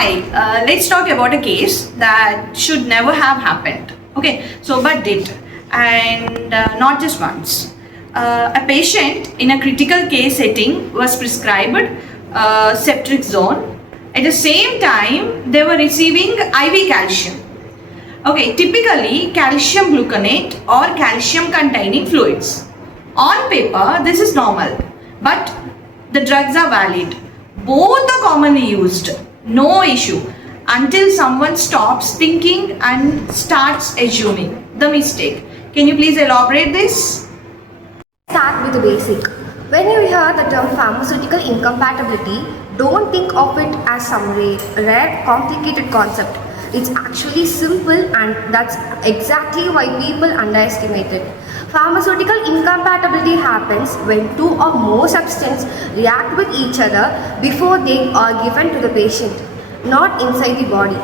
Hi, let's talk about a case that should never have happened. Okay, so but did, and not just once. A patient in a critical case setting was prescribed ceftriaxone. At the same time, they were receiving IV calcium. Okay, typically calcium gluconate or calcium containing fluids. On paper, this is normal, but the drugs are valid. Both are commonly used. No issue until someone stops thinking and starts assuming the mistake. Can you please elaborate this? Start with the basic. When you hear the term pharmaceutical incompatibility, don't think of it as some rare, complicated concept. It's actually simple, and that's exactly why people underestimate it. Pharmaceutical incompatibility happens when two or more substances react with each other before they are given to the patient, not inside the body,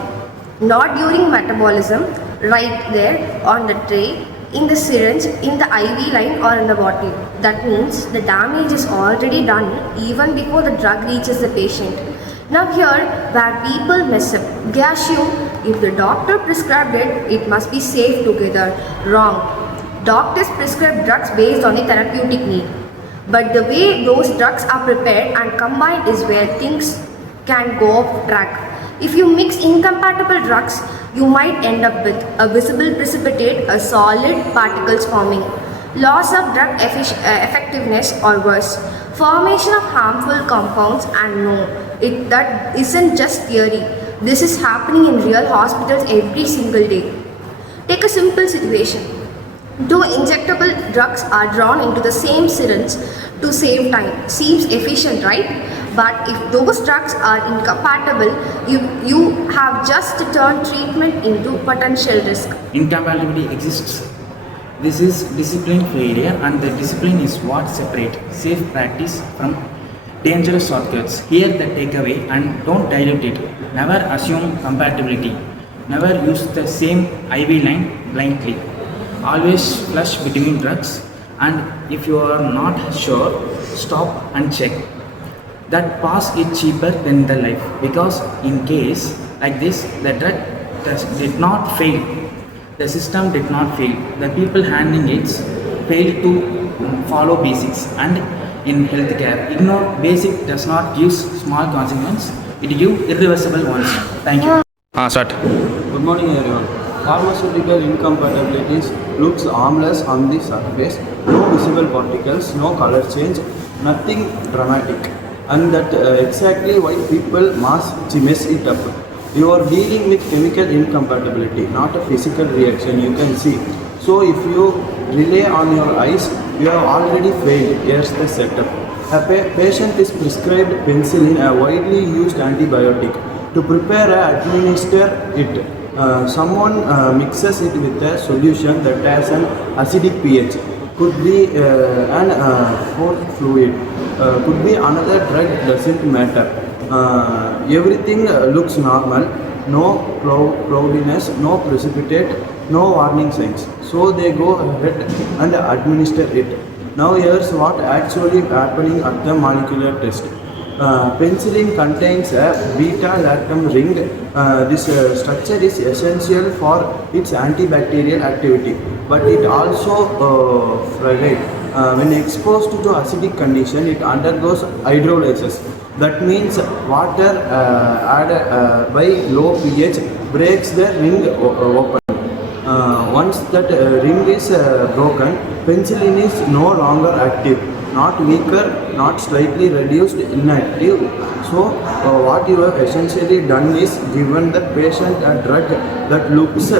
not during metabolism, right there on the tray, in the syringe, in the IV line, or in the bottle. That means the damage is already done even before the drug reaches the patient. Now here where people mess up, they assume if the doctor prescribed it, it must be safe together. Wrong. Doctors prescribe drugs based on a therapeutic need. But the way those drugs are prepared and combined is where things can go off track. If you mix incompatible drugs, you might end up with a visible precipitate, a solid particles forming, loss of drug effectiveness, or worse, formation of harmful compounds. And no, that isn't just theory. This is happening in real hospitals every single day. Take a simple situation. Two injectable drugs are drawn into the same syringe to save time. Seems efficient, right? But if those drugs are incompatible, you have just turned treatment into potential risk. Incompatibility exists. This is discipline failure, and the discipline is what separates safe practice from dangerous shortcuts. Here the takeaway, and don't dilute it. Never assume compatibility. Never use the same IV line blindly. Always flush between drugs, and if you are not sure, stop and check. That pause is cheaper than the life, because in case like this, the drug did not fail. The system did not fail. The people handling it failed to follow basics, and in healthcare, ignore basic does not give small consequences. It gives irreversible ones. Thank you. Start. Good morning everyone. Pharmaceutical incompatibilities looks harmless on the surface, no visible particles, no color change, nothing dramatic. And that exactly why people mess it up. You are dealing with chemical incompatibility, not a physical reaction you can see. So if you rely on your eyes, you have already failed. Here's the setup. A patient is prescribed penicillin, a widely used antibiotic. To prepare and administer it, someone mixes it with a solution that has an acidic pH. Could be an fourth fluid. Could be another drug, doesn't matter. Everything looks normal, no cloudiness, no precipitate, no warning signs. So they go ahead and administer it. Now here's what actually happening at the molecular test. Penicillin contains a beta-lactam ring. This structure is essential for its antibacterial activity, but it also fragile. When exposed to acidic condition, it undergoes hydrolysis. That means water added by low pH breaks the ring open. Once that ring is broken, penicillin is no longer active, not weaker, not slightly reduced, inactive. So what you have essentially done is given the patient a drug that looks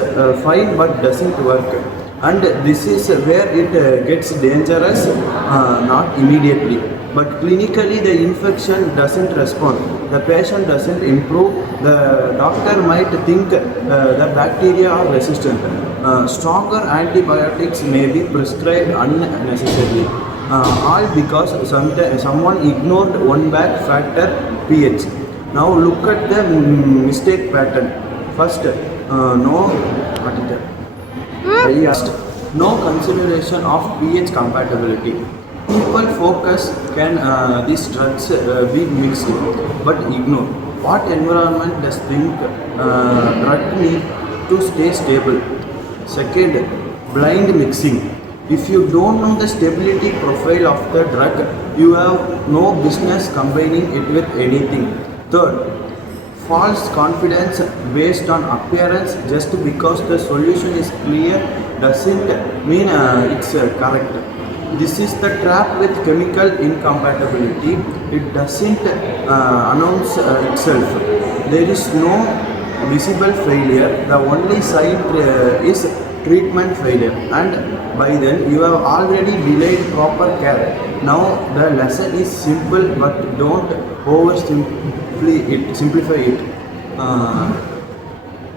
fine but doesn't work. And this is where it gets dangerous, not immediately, but clinically the infection doesn't respond, the patient doesn't improve, the doctor might think the bacteria are resistant. Stronger antibiotics may be prescribed unnecessarily, all because someone ignored one bad factor, pH. Now look at the mistake pattern. First, no consideration of pH compatibility. People focus, can these drugs be mixed, but ignore. What environment does think drug need to stay stable? Second, blind mixing. If you don't know the stability profile of the drug, you have no business combining it with anything. Third, false confidence based on appearance. Just because the solution is clear doesn't mean it's correct. This is the trap with chemical incompatibility. It doesn't announce itself. There is no visible failure. The only sign is treatment failure, and by then you have already delayed proper care. Now the lesson is simple, but don't simplify it.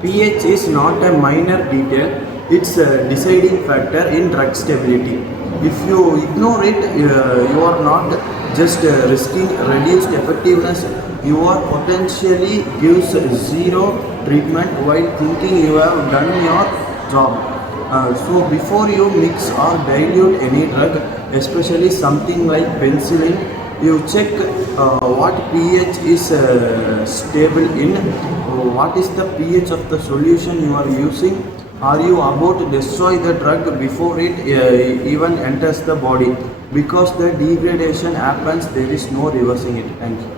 pH is not a minor detail, it's a deciding factor in drug stability. If you ignore it, you are not just risking reduced effectiveness, you are potentially gives zero treatment while thinking you have done your job. So before you mix or dilute any drug, especially something like penicillin, you check what pH is stable in, what is the pH of the solution you are using. Are you about to destroy the drug before it even enters the body? Because the degradation happens, there is no reversing it. Thank you.